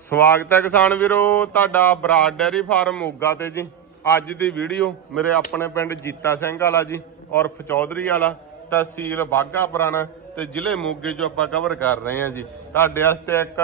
ਸਵਾਗਤ ਹੈ ਕਿਸਾਨ ਵੀਰੋ, ਤੁਹਾਡਾ ਬਰਾਡ ਡੈਰੀ ਫਾਰਮ ਮੋਗਾ ਤੇ ਜੀ। ਅੱਜ ਦੀ ਵੀਡੀਓ ਮੇਰੇ ਆਪਣੇ ਪਿੰਡ ਜੀਤਾ ਸਿੰਘ ਵਾਲਾ ਜੀ ਔਰ ਫਚੌਧਰੀ ਵਾਲਾ, ਤਹਿਸੀਲ ਬਾਗਾ ਪੁਰਾਣਾ ਤੇ ਜ਼ਿਲ੍ਹੇ ਮੋਗੇ ਚੋਂ ਆਪਾਂ ਕਵਰ ਕਰ ਰਹੇ ਹਾਂ ਜੀ। ਤੁਹਾਡੇ ਵਾਸਤੇ ਇੱਕ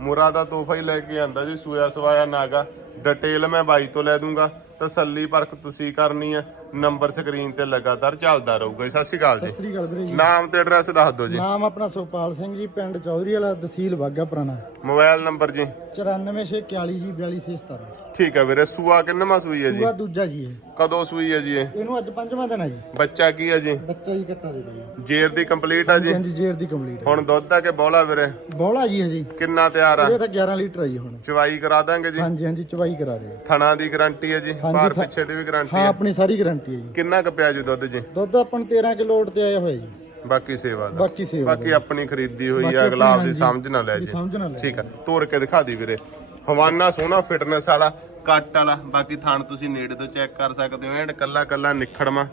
ਮੁਰਾ ਦਾ ਤੋਹਫਾ ਹੀ ਲੈ ਕੇ ਆਂਦਾ ਜੀ ਸੂਆ ਸਵਾਇਆ ਨਾਗਾ। ਡਿਟੇਲ ਮੈਂ ਬਾਈ ਤੋਂ ਲੈ ਦੂੰਗਾ। ਤਸੱਲੀ ਪਰਖ ਤੁਸੀਂ ਕਰਨੀ ਹੈ ਨੰਬਰ ਸਕਰੀਨ ਤੇ ਲਗਾਤਾਰ ਚੱਲਦਾ ਰਹੂਗਾ ਜੀ। ਸਤਿ ਸ਼੍ਰੀ ਅਕਾਲ ਜੀ। ਸਤਿ ਸ੍ਰੀ ਅਕਾਲ ਵੀਰੇ ਜੀ। ਨਾਮ ਤੇ ਐਡਰੈਸ ਦੱਸ ਦਿਓ ਜੀ। ਨਾਮ ਆਪਣਾ ਸੁਖਪਾਲ ਸਿੰਘ ਜੀ ਪਿੰਡ ਚੌਧਰੀ ਵਾਲਾ ਤਹਿਸੀਲ ਬਾਗਾ ਪੁਰਾਣਾ। ਮੋਬਾਈਲ ਨੰਬਰ ਜੀ। 94641 ਜੀ 4217 ਠੀਕ ਹੈ ਵੀਰੇ ਸੂਆ ਕਿੰਨਵਾਂ ਸੂਈ ਹੈ ਜੀ? ਪੂਰਾ ਦੂਜਾ ਜੀ ਇਹ। ਕਦੋਂ ਸੂਈ ਹੈ ਜੀ ਇਹ? ਇਹਨੂੰ ਅੱਜ ਪੰਜਵਾਂ ਦਿਨ ਆ ਜੀ। ਬੱਚਾ ਕੀ ਹੈ ਜੀ? ਬੱਚਾ ਜੀ ਕੱਟਾ ਦੇ ਜੀ। ਜੇਰ ਦੀ ਕੰਪਲੀਟ ਆ ਜੀ? ਹਾਂਜੀ ਜੇਰ ਦੀ ਕੰਪਲੀਟ। ਹੁਣ ਦੁੱਧ ਆ ਕੇ ਬੋਲਾ ਵੀਰੇ? ਬੋਲਾ ਜੀ ਹੈ ਜੀ ਕਿੰਨਾ ਤਿਆਰ ਆ? ਇਹ ਤਾਂ 11 ਲੀਟਰ ਆ ਜੀ ਹੁਣ। ਚਵਾਈ ਕਰਾ ਦਾਂਗੇ ਜੀ? ਹਾਂਜੀ ਹਾਂਜੀ ਚਵਾਈ ਕਰਾ ਰਹੇ ਥਣਾ ਦੀ ਗਾਰੰਟੀ ਹੈ ਜੀ? ਹਾਂਜੀ, ਬਾਹਰ ਥ- ਪਿੱਛੇ ਦੀ ਵੀ ਗਾਰੰਟੀ ਹਾਂ ਹੈ? ਆਪਣੀ ਸਾਰੀ ਗਾਰੰਟੀ ਹੈ ਜੀ। ਕਿੰਨਾ ਕੁ ਪਿਆ ਜੀ ਦੁੱਧ ਜੀ? ਦੁੱਧ ਆਪਾਂ ਨੂੰ 13 ਕਿਲੋ ਓਟ ਤੇ ਆਇਆ ਹੋਇਆ ਜੀ। ਬਾਕੀ ਸੇਵਾ ਦਾ। ਬਾਕੀ ਸੇਵਾ ਬਾਕੀ ਆਪਣੀ ਖਰੀਦੀ ਹੋਈ ਆ ਅਗਲਾ ਆਪਦੀ। ਸਮਝ ਨਾ ਲੈ ਜੀ। ਸਮਝ ਨਾ ਲੈ। ਠੀਕ ਆ ਤੋੜ ਕੇ ਦਿਖਾ ਦੀ ਵੀਰੇ। ਹਵਾਨਾ ਸੋਹਣਾ ਫਿਟਨੈਸ ਵਾਲਾ ਕੱਟ ਵਾਲਾ ਬਾਕੀ ਥਣ ਤੁਸੀਂ ਨੇੜੇ ਤੋਂ ਚੈੱਕ ਕਰ ਸਕਦੇ ਹੋ ਐਂਡ ਕੱਲਾ ਕੱਲਾ ਨਿਖੜਮਾ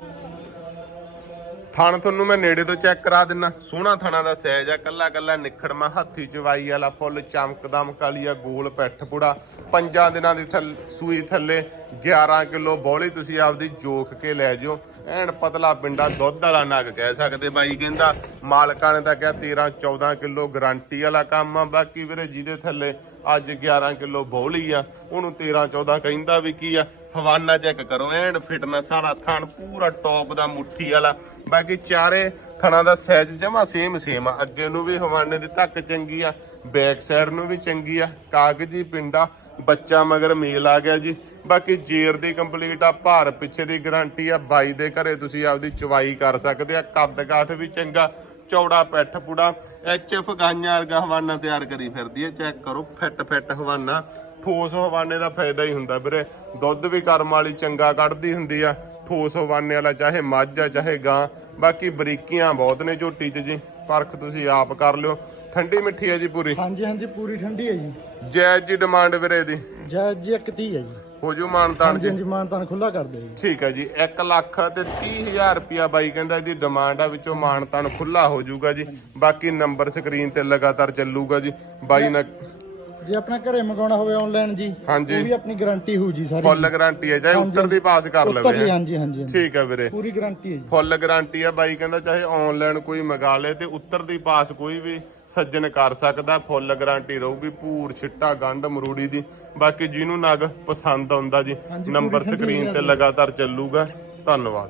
ਥਣ ਤੁਹਾਨੂੰ ਮੈਂ ਨੇੜੇ ਤੋਂ ਚੈੱਕ ਕਰਾ ਦਿੰਨਾ। ਸੋਹਣਾ ਥਣਾ ਦਾ ਸਾਈਜ਼ ਆ ਕੱਲਾ ਕੱਲਾ ਨਿਖੜਮਾ ਹੱਥੀ ਚਵਾਈ ਵਾਲਾ ਫੁੱਲ, ਚਮਕਦਮ ਕਾਲੀਆ ਗੋਲ ਪੈਠ ਪੁੜਾ। ਪੰਜਾਂ ਦਿਨਾਂ ਦੀ ਥੱਲ- ਸੂਈ ਥੱਲੇ 11 ਕਿਲੋ ਬੋਲੀ ਤੁਸੀਂ ਆਪਦੀ ਜੋਖ ਕੇ ਲੈ ਜਿਓ। ਐਨ ਪਤਲਾ ਪਿੰਡਾ ਦੁੱਧ ਵਾਲਾ ਨਗ ਕਹਿ ਸਕਦੇ ਬਾਈ ਕਹਿੰਦਾ। ਮਾਲਕਾਂ ਨੇ ਤਾਂ ਕਿਹਾ 13 14 ਕਿਲੋ ਗਾਰੰਟੀ ਵਾਲਾ ਕੰਮ ਆ, ਬਾਕੀ ਵੀਰੇ ਜਿਹਦੇ ਥੱਲੇ ਅੱਜ 11 ਕਿਲੋ ਬੋਲੀ ਆ, ਉਹਨੂੰ 13 14 ਕਹਿੰਦਾ ਵੀ ਕੀ ਆ। ਹਵਾਨਾ ਚੈੱਕ ਕਰੋ ਐਂਡ ਫਿਟਨੈਸ ਵਾਲਾ ਥਣ, ਪੂਰਾ ਟੌਪ ਦਾ ਮੁੱਠੀ ਵਾਲਾ। ਬਾਕੀ ਚਾਰੇ ਥਣਾ ਦਾ ਸਾਈਜ਼ ਜਮਾ ਸੇਮ ਸੇਮ ਆ। ਅੱਗੇ ਨੂੰ ਵੀ ਹਵਾਨੇ ਦੀ ਧੱਕ ਚੰਗੀ ਆ ਬੈਕ ਸਾਈਡ ਨੂੰ ਵੀ ਚੰਗੀ ਆ। ਕਾਗਜੀ ਪਿੰਡਾ, ਬੱਚਾ ਮਗਰ ਮੇਲ ਆ ਗਿਆ ਜੀ। ਬਾਕੀ ਜੇਰ ਦੀ ਕੰਪਲੀਟ ਆ, ਭਾਰ ਪਿੱਛੇ ਦੀ ਗਾਰੰਟੀ ਆ। ਬਾਈ ਦੇ ਘਰੇ ਤੁਸੀਂ ਆਪਦੀ ਚਵਾਈ ਕਰ ਸਕਦੇ ਆ। ਕੱਦ ਕਾਠ ਵੀ ਚੰਗਾ, ਚੌੜਾ ਪੈਠ ਪੂੜਾ। ਐਚ ਗਾਈਆਂ ਵਰਗਾ ਹਵਾਨਾ ਤਿਆਰ ਕਰੀ ਫਿਰਦੀ ਹੈ ਚੈੱਕ ਕਰੋ ਫਿੱਟ ਫਿੱਟ ਹਵਾਨਾ। ਠੋਸ ਹਵਾਨੇ ਦਾ ਫਾਇਦਾ ਹੀ ਹੁੰਦਾ ਵੀਰੇ। ਦੁੱਧ ਵੀ ਕਰਮ ਵਾਲੀ ਚੰਗਾ ਕੱਢਦੀ ਹੁੰਦੀ ਆ। ਠੋਸ ਹਵਾਨੇ ਵਾਲਾ ਚਾਹੇ ਮੱਝ ਆ ਚਾਹੇ ਗਾਂ। ਬਾਕੀ ਬਰੀਕੀਆਂ ਬਹੁਤ ਨੇ ਝੋਟੀ 'ਚ ਜੀ। ਪਰਖ ਤੁਸੀਂ ਆਪ ਕਰ ਲਿਓ। ਠੰਡੀ ਮਿੱਠੀ ਹੈ ਜੀ ਪੂਰੀ। ਹਾਂਜੀ ਹਾਂਜੀ ਪੂਰੀ ਠੰਡੀ ਹੈ ਜੀ। ਜੈਜ ਜੀ ਡਿਮਾਂਡ ਵੀਰੇ ਦੀ। ਜਾਇਜ਼ ਜੀ ਇੱਕ ਤੀਹ ਹੈ ਜੀ। ਹੋ ਜੂ ਮਾਨਤਾਨ ਜੀ। ਹਾਂਜੀ ਮਾਨਤਾਨ ਖੁੱਲਾ ਕਰ ਜੀ। ਠੀਕ ਹੈ ਜੀ। 1 ਲੱਖ ਤੇ 30000 ਰੁਪਿਆ ਬਾਈ ਕਹਿੰਦਾ ਇਹਦੀ ਡਿਮਾਂਡ ਆ ਵਿੱਚੋਂ ਮਾਨਤਾਨ ਖੁੱਲਾ ਹੋ ਜਾਊਗਾ ਜੀ। ਬਾਕੀ ਨੰਬਰ ਸਕਰੀਨ ਤੇ ਲਗਾਤਾਰ ਚੱਲੂਗਾ ਜੀ। ਬਾਈ ਨਾਲ ਜੇ ਆਪਣਾ ਘਰੇ ਮੰਗਾਉਣਾ ਹੋਵੇ ਆਨਲਾਈਨ ਜੀ ਹਾਂਜੀ। ਉਹ ਵੀ ਆਪਣੀ ਗਾਰੰਟੀ ਹੋਊ ਜੀ ਸਾਰੀ। ਫੁੱਲ ਗਾਰੰਟੀ ਹੈ ਚਾਹੇ ਉੱਤਰ ਦੀ ਪਾਸ ਕਰ ਉੱਤਰ ਲਵੇ ਹਾਂਜੀ ਹਾਂਜੀ ਹਾਂਜੀ। ਠੀਕ ਹੈ ਵੀਰੇ। ਪੂਰੀ ਗਾਰੰਟੀ ਹੈ ਜੀ। ਫੁੱਲ ਗਾਰੰਟੀ ਆ ਬਾਈ ਕਹਿੰਦਾ ਚਾਹੇ ਆਨਲਾਈਨ ਕੋਈ ਮੰਗਾ ਲੇ ਤੇ ਉੱਤਰ ਦੀ ਪਾਸ ਕੋਈ ਵੀ ਸੱਜਣ ਕਰ ਸਕਦਾ ਫੁੱਲ ਗਾਰੰਟੀ ਰਹੂਗੀ ਪੂਰ ਛਿੱਟਾ ਗੰਢ ਮਰੂੜੀ ਦੀ। ਬਾਕੀ ਜਿਹਨੂੰ ਨਗ ਪਸੰਦ ਆਉਂਦਾ ਜੀ ਹਾਂਜੀ, ਨੰਬਰ ਪੂਰੀ ਠੰਡੀ ਸਕਰੀਨ ਤੇ। ਲਗਾਤਾਰ ਚੱਲੂਗਾ। ਧੰਨਵਾਦ।